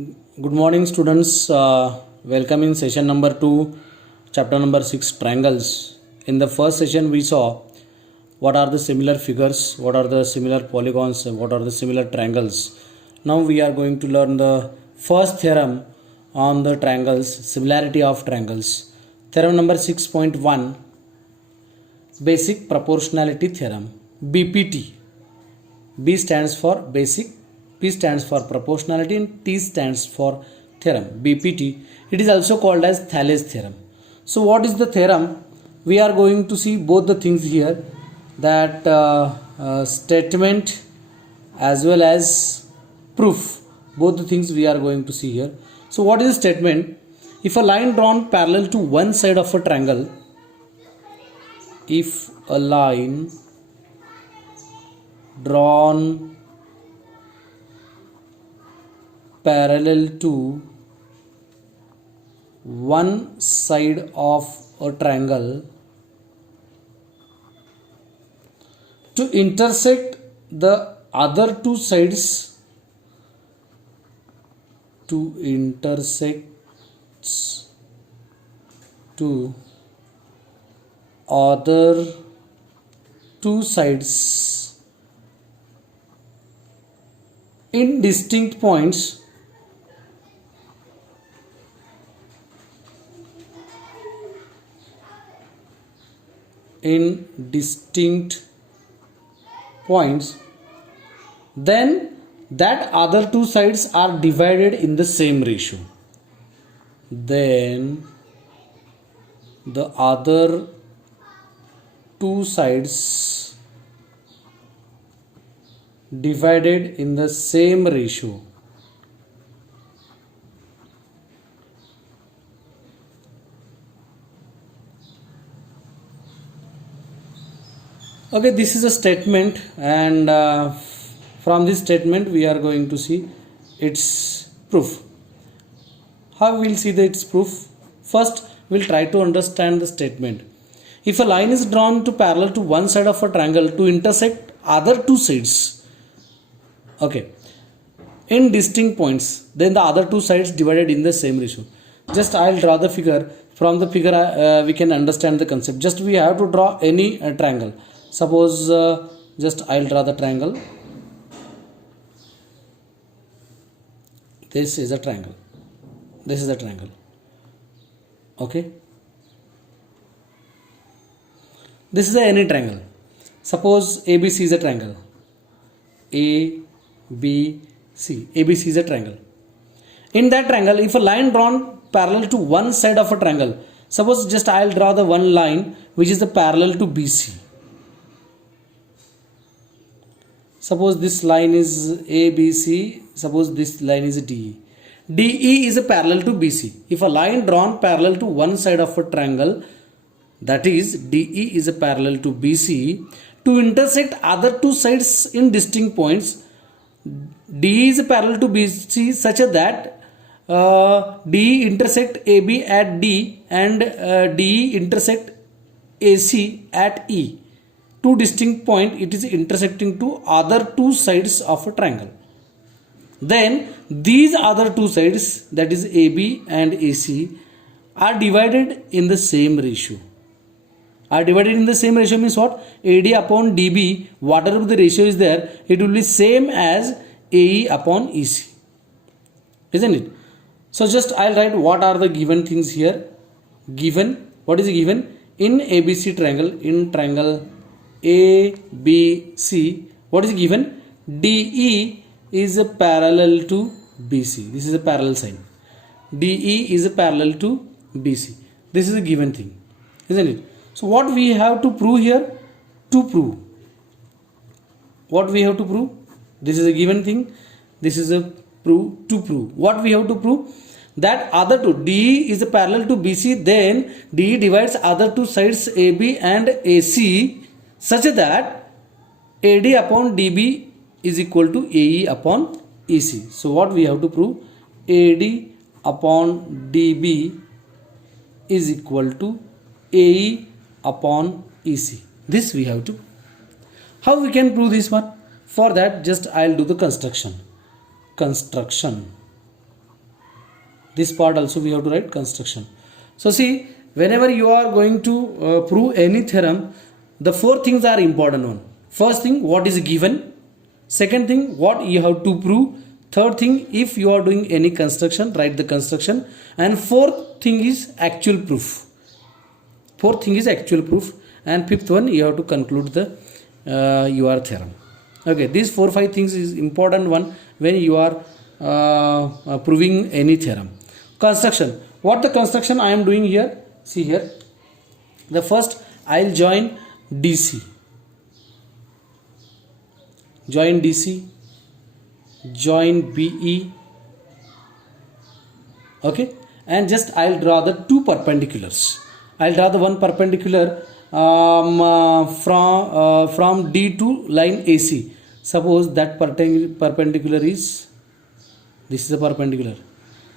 Good morning, students. Welcome in session number 2, chapter number 6, triangles. In the first session, we saw what are the similar figures, what are the similar polygons, what are the similar triangles. Now we are going to learn the first theorem on the triangles, similarity of triangles. Theorem number 6.1, basic proportionality theorem, BPT. B stands for basic, P stands for proportionality, and T stands for theorem, BPT. It is also called as Thales theorem. So what is the theorem? We are going to see both the things here, that statement as well as proof. Both the things we are going to see here. So what is the statement? If a line drawn parallel to one side of a triangle, if a line drawn parallel to one side of a triangle to intersect the other two sides, to other two sides in distinct points, then that other two sides are divided in the same ratio. Then the other two sides divided in the same ratio. Okay, this is a statement, and from this statement we are going to see its proof. How we will see its proof? First, we will try to understand the statement. If a line is drawn to parallel to one side of a triangle to intersect other two sides, okay, in distinct points, then the other two sides divided in the same ratio. Just I will draw the figure. From the figure we can understand the concept. Just we have to draw any triangle. Suppose just I will draw the triangle. This is a triangle. This is a triangle. Okay. This is any triangle. Suppose ABC is a triangle. ABC is a triangle. In that triangle, if a line drawn parallel to one side of a triangle, suppose just I will draw the one line which is the parallel to BC. Suppose this line is ABC, suppose this line is DE. DE is a parallel to BC. If a line drawn parallel to one side of a triangle, that is DE is a parallel to BC, to intersect other two sides in distinct points, DE is a parallel to BC such that DE intersect AB at D and DE intersect AC at E. Two distinct point, it is intersecting to other two sides of a triangle. Then these other two sides, that is AB and AC, are divided in the same ratio. Are divided in the same ratio means what? AD upon DB, whatever the ratio is there, it will be same as AE upon EC. Isn't it? So just I'll write what are the given things here. Given, what is given? In ABC triangle, in triangle ABC, what is given? DE is a parallel to BC. This is a parallel sign. DE is a parallel to BC. This is a given thing, isn't it? So what we have to prove here? To prove. What we have to prove? This is a given thing. This is a proof. To prove. What we have to prove? That other two, DE is a parallel to BC, then DE divides other two sides AB and AC such that AD upon DB is equal to AE upon EC. So what we have to prove? AD upon DB is equal to AE upon EC. This we have to. How we can prove this one? For that, just I'll do the construction. This part also we have to write construction. So see, whenever you are going to prove any theorem, the four things are important one. First thing, what is given. Second thing, what you have to prove. Third thing, if you are doing any construction, write the construction. And fourth thing is actual proof. Fourth thing is actual proof. And fifth one, you have to conclude the your theorem. Okay, these 4-5 things is important one when you are proving any theorem. Construction. What the construction I am doing here? See here. The first I'll join DC. Join DC. Join BE. Okay, and just I'll draw the two perpendiculars. I'll draw the one perpendicular from D to line AC. Suppose that perpendicular is, this is a perpendicular,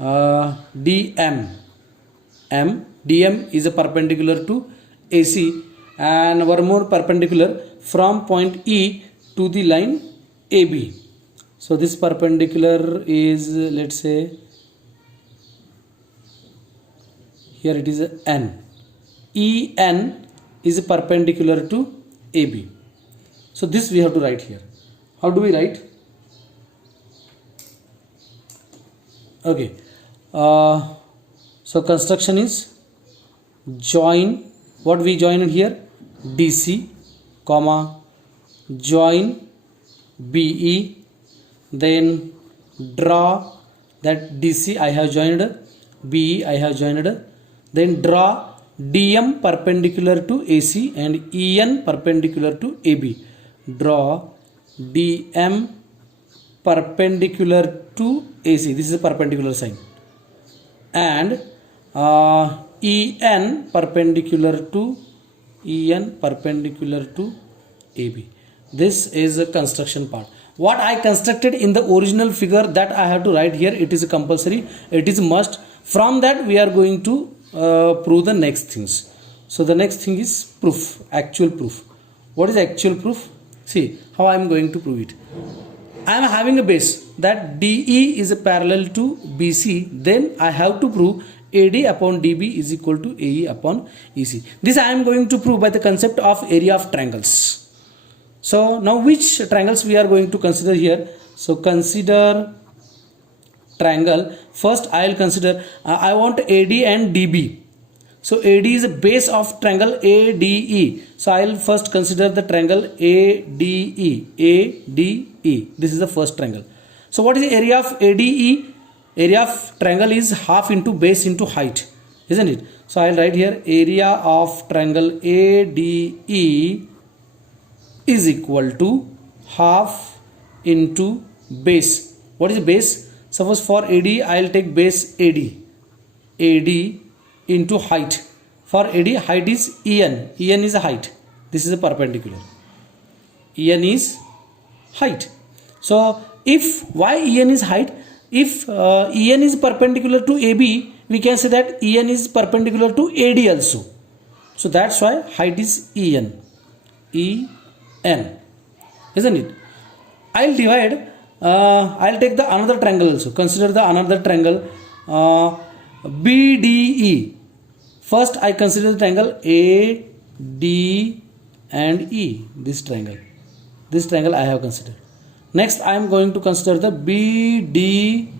DM. DM is a perpendicular to AC, and one more perpendicular from point E to the line AB. So this perpendicular is, let's say, here it is N. EN is perpendicular to AB. So this we have to write here. How do we write? Okay. So construction is join. What we joined here? DC, comma, join BE. Then draw that DC I have joined, BE I have joined. Then draw DM perpendicular to AC and EN perpendicular to AB. Draw DM perpendicular to AC. This is a perpendicular sign. And EN perpendicular to AB. This is a construction part. What I constructed in the original figure, that I have to write here. It is compulsory. It is must. From that we are going to prove the next things. So the next thing is proof, actual proof. What is actual proof? See how I am going to prove it. I am having a base that DE is parallel to BC. Then I have to prove AD upon DB is equal to AE upon EC. This I am going to prove by the concept of area of triangles. So now which triangles we are going to consider here? So consider triangle. First I will consider, I want AD and DB. So AD is a base of triangle ADE. So I will first consider the triangle ADE. ADE. This is the first triangle. So what is the area of ADE? Area of triangle is half into base into height, isn't it? So I will write here area of triangle ADE is equal to half into base. What is base? Suppose for AD I will take base AD. AD into height. For AD height is EN. EN is a height. This is a perpendicular. EN is height. So if why EN is height? If EN is perpendicular to AB, we can say that EN is perpendicular to AD also. So that's why height is EN. EN. Isn't it? I'll divide. I'll take the another triangle also. Consider the another triangle BDE. First I consider the triangle AD and E. This triangle. This triangle I have considered. Next I am going to consider the BD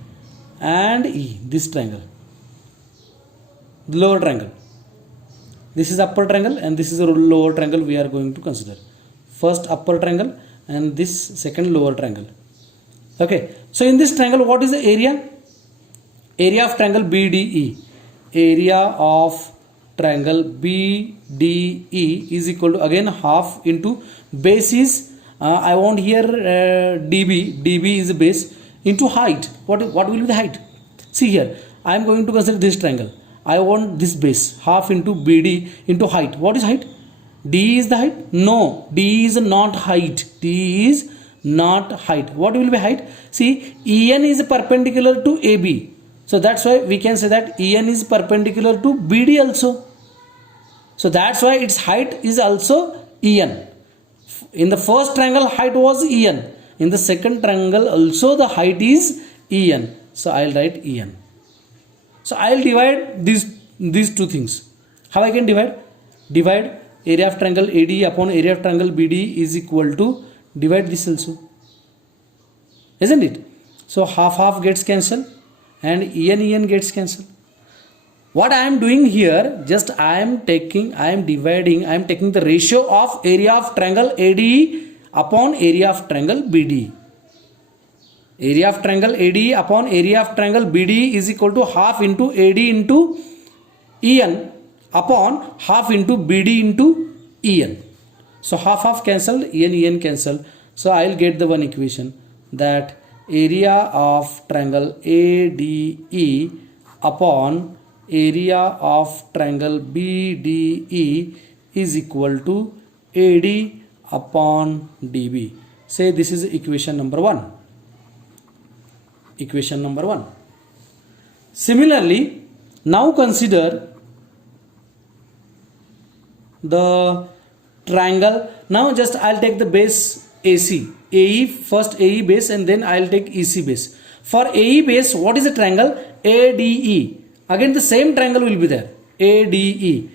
and E. This triangle. The lower triangle. This is upper triangle and this is a lower triangle we are going to consider. First upper triangle and this second lower triangle. Okay. So in this triangle what is the area? Area of triangle BDE. Area of triangle BDE is equal to again half into base is I want here DB. DB is a base into height. What will be the height? See here. I am going to consider this triangle. I want this base half into BD into height. What is height? D is the height? No. D is not height. D is not height. What will be height? See, EN is perpendicular to AB. So that's why we can say that EN is perpendicular to BD also. So that's why its height is also EN. In the first triangle height was EN. In the second triangle also the height is EN. So I'll write EN. So I'll divide these two things. How I can divide? Divide area of triangle AD upon area of triangle BD is equal to divide this also, isn't it? So half gets cancelled and en gets cancelled. What I am doing here, just I am taking the ratio of area of triangle ADE upon area of triangle BD. Area of triangle ADE upon area of triangle BD is equal to half into AD into EN upon half into BD into EN. So half cancelled, En cancelled. So I will get the one equation, that area of triangle ADE upon area of triangle BDE is equal to AD upon DB. Say this is equation number 1. Equation number 1. Similarly, now consider the triangle. Now just I'll take the base AC. AE, first AE base and then I'll take EC base. For AE base, what is the triangle? ADE. Again the same triangle will be there, ADE.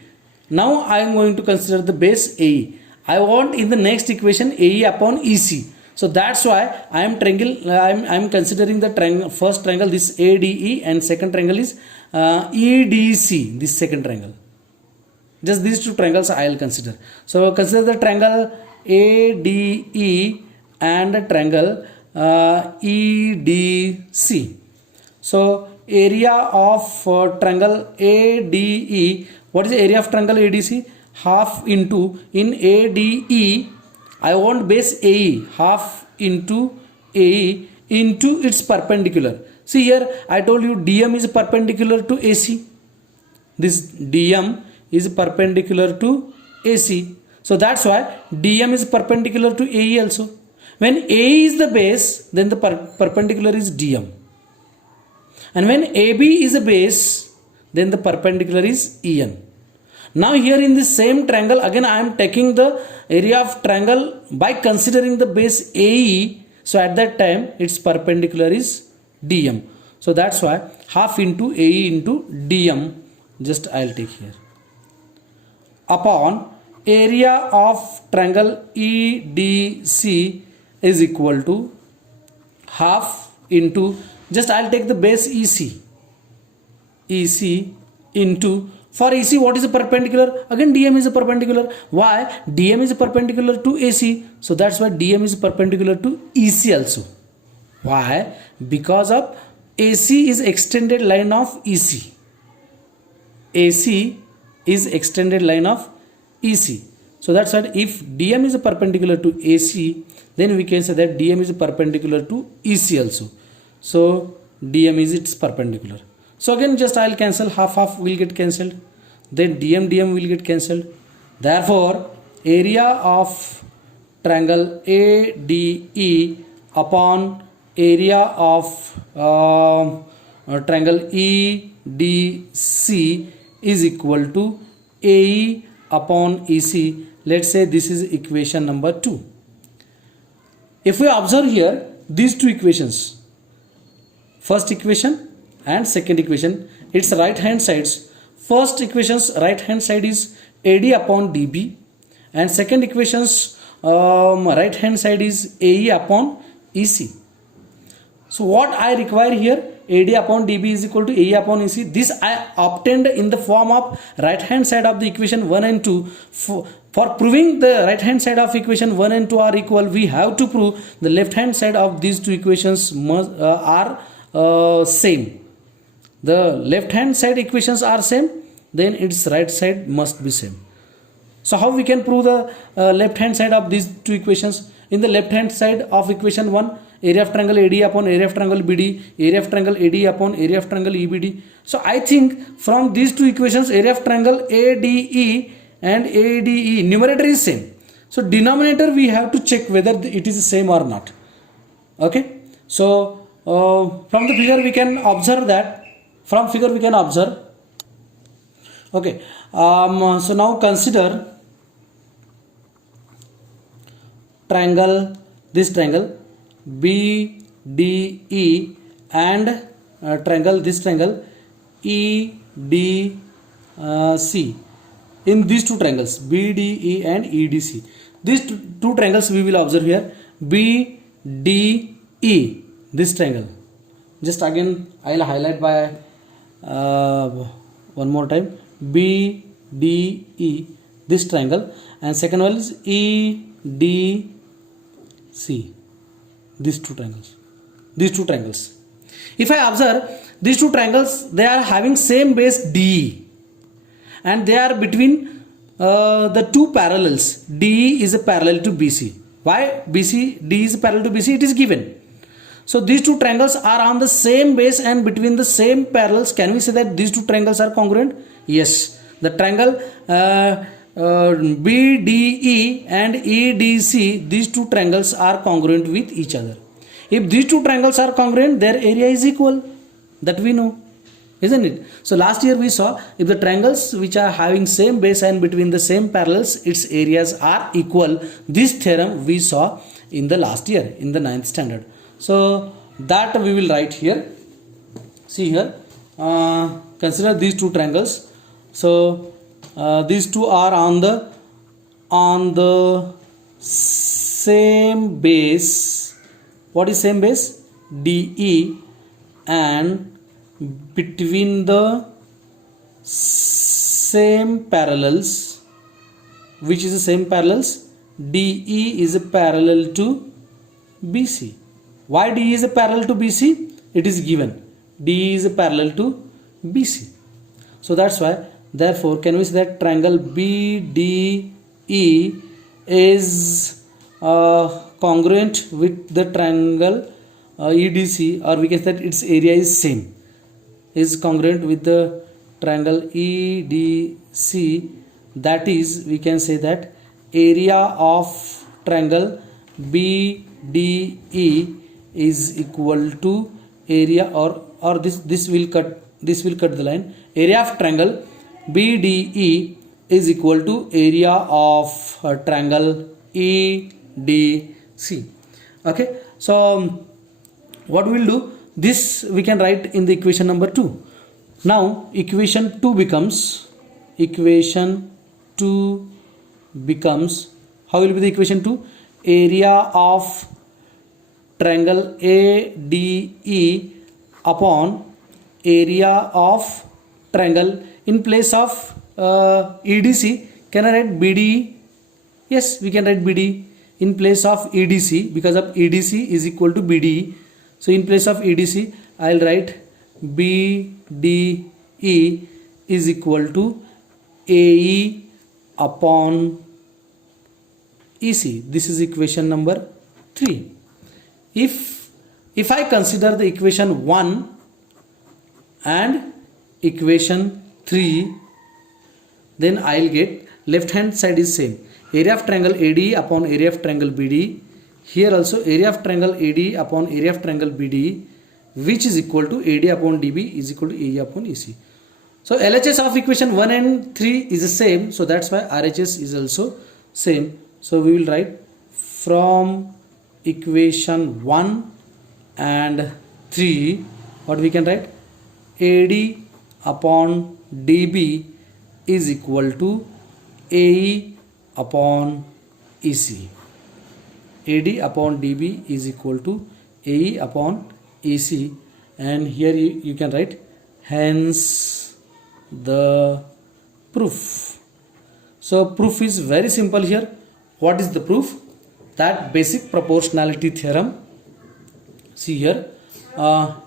Now I am going to consider the base AE. I want in the next equation AE upon EC. So that's why I am considering the first triangle, this ADE, and second triangle is EDC, this second triangle. Just these two triangles I will consider. So consider the triangle ADE and the triangle EDC. So area of triangle ADE, what is the area of triangle ADC? Half into, in ADE I want base AE, half into AE into its perpendicular. See here I told you DM is perpendicular to AC. This DM is perpendicular to AC. So that's why DM is perpendicular to AE also. When AE is the base, then the perpendicular is DM. And when AB is a base, then the perpendicular is EN. Now here in this same triangle, again I am taking the area of triangle by considering the base AE. So at that time its perpendicular is DM. So that's why half into AE into DM, just I will take here, upon area of triangle EDC is equal to half into, just I will take the base EC into, for EC what is a perpendicular? Again DM is a perpendicular. Why? DM is perpendicular to AC. So that's why DM is perpendicular to EC also. Why? Because of AC is extended line of EC. AC is extended line of EC. So that's why if DM is perpendicular to AC, then we can say that DM is perpendicular to EC also. So DM is its perpendicular. So again just I will cancel, half will get cancelled, then DM will get cancelled. Therefore area of triangle ADE upon area of triangle EDC is equal to AE upon EC. Let's say this is equation number 2. If we observe here these two equations, first equation and second equation, its right hand sides. First equation's right hand side is AD upon DB, and second equation's right hand side is AE upon EC. So what I require here, AD upon DB is equal to AE upon EC. This I obtained in the form of right hand side of the equation 1 and 2. For proving the right hand side of equation 1 and 2 are equal, we have to prove the left hand side of these two equations are same. The left hand side equations are same, then its right side must be same. So how we can prove the left hand side of these two equations? In the left hand side of equation 1, area of triangle AD upon area of triangle BD, area of triangle AD upon area of triangle EBD. So I think from these two equations, area of triangle ADE and ADE, numerator is same. So denominator we have to check whether it is same or not. Okay. So from the figure we can observe that. Okay. So now consider triangle, this triangle BDE and this triangle EDC. In these two triangles BDE and EDC, these two triangles we will observe here. BDE, this triangle, just again I'll highlight by one more time, BDE, this triangle, and second one is EDC, these two triangles. If I observe these two triangles, they are having same base DE, and they are between the two parallels. DE is a parallel to BC. Why DE is parallel to BC? It is given. So these two triangles are on the same base and between the same parallels. Can we say that these two triangles are congruent? Yes. The triangle BDE and EDC, these two triangles are congruent with each other. If these two triangles are congruent, their area is equal. That we know, isn't it? So last year we saw if the triangles which are having same base and between the same parallels, its areas are equal. This theorem we saw in the last year in the 9th standard. So that we will write here. See here, consider these two triangles. So these two are on the same base. What is same base? DE, and between the same parallels. Which is the same parallels? DE is a parallel to BC. Why DE is a parallel to BC? It is given. DE is a parallel to BC. So that's why, therefore, can we say that triangle BDE is congruent with the triangle EDC, or we can say that its area is same, is congruent with the triangle EDC. That is, we can say that area of triangle BDE is equal to area, or this will cut the line. Area of triangle BDE is equal to area of triangle EDC. Okay, so what we will do, this we can write in the equation number 2. Now equation 2 becomes, how will be the equation 2? Area of triangle ADE upon area of triangle, in place of EDC, can I write BDE? Yes, we can write BDE in place of EDC, because of EDC is equal to BDE. So in place of EDC, I will write BDE is equal to AE upon EC. This is equation number 3. If I consider the equation 1 and equation 3, then I will get left hand side is same. Area of triangle ADE upon area of triangle BDE. Here also area of triangle ADE upon area of triangle BDE, which is equal to AD upon DB is equal to AE upon EC. So LHS of equation 1 and 3 is the same. So that's why RHS is also same. So we will write from equation 1 and 3, what we can write? AD upon DB is equal to AE upon EC. AD upon DB is equal to AE upon EC, and here you can write hence the proof. So proof is very simple here. What is the proof? That basic proportionality theorem. See here,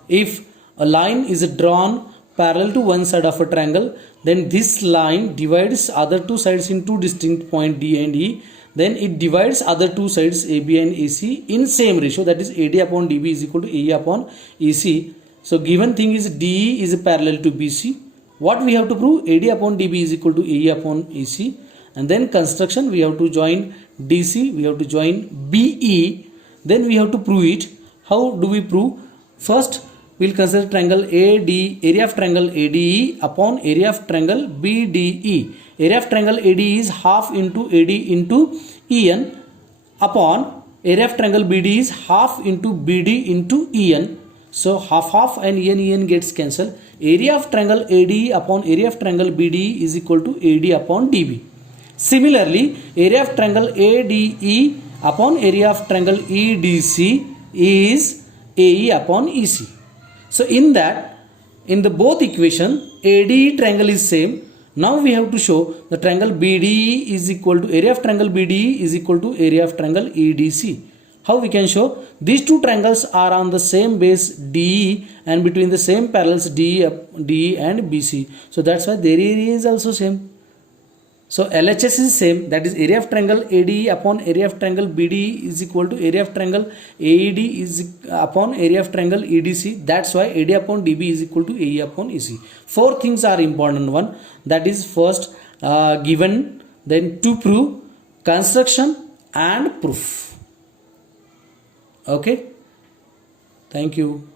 if a line is drawn parallel to one side of a triangle, then this line divides other two sides into distinct point D and E. Then it divides other two sides AB and AC in same ratio, that is AD upon DB is equal to AE upon EC. So given thing is DE is parallel to BC. What we have to prove? AD upon DB is equal to AE upon EC. And then construction, we have to join DC, we have to join BE. Then we have to prove it. How do we prove? First, we will consider triangle AD, area of triangle ADE upon area of triangle BDE. Area of triangle AD is half into AD into EN upon area of triangle BD is half into BD into EN. So half and en gets cancelled. Area of triangle ADE upon area of triangle BDE is equal to AD upon DB. Similarly, area of triangle ADE upon area of triangle EDC is AE upon EC. So in that, in the both equation, ADE triangle is same. Now we have to show the triangle BDE is equal to area of triangle BDE is equal to area of triangle EDC. How we can show? These two triangles are on the same base DE and between the same parallels DE and BC. So that's why their area is also same. So LHS is same, that is area of triangle ADE upon area of triangle BDE is equal to area of triangle AED is upon area of triangle EDC. That's why AD upon DB is equal to AE upon EC. Four things are important one, that is first given, then to prove, construction and proof. Okay, thank you.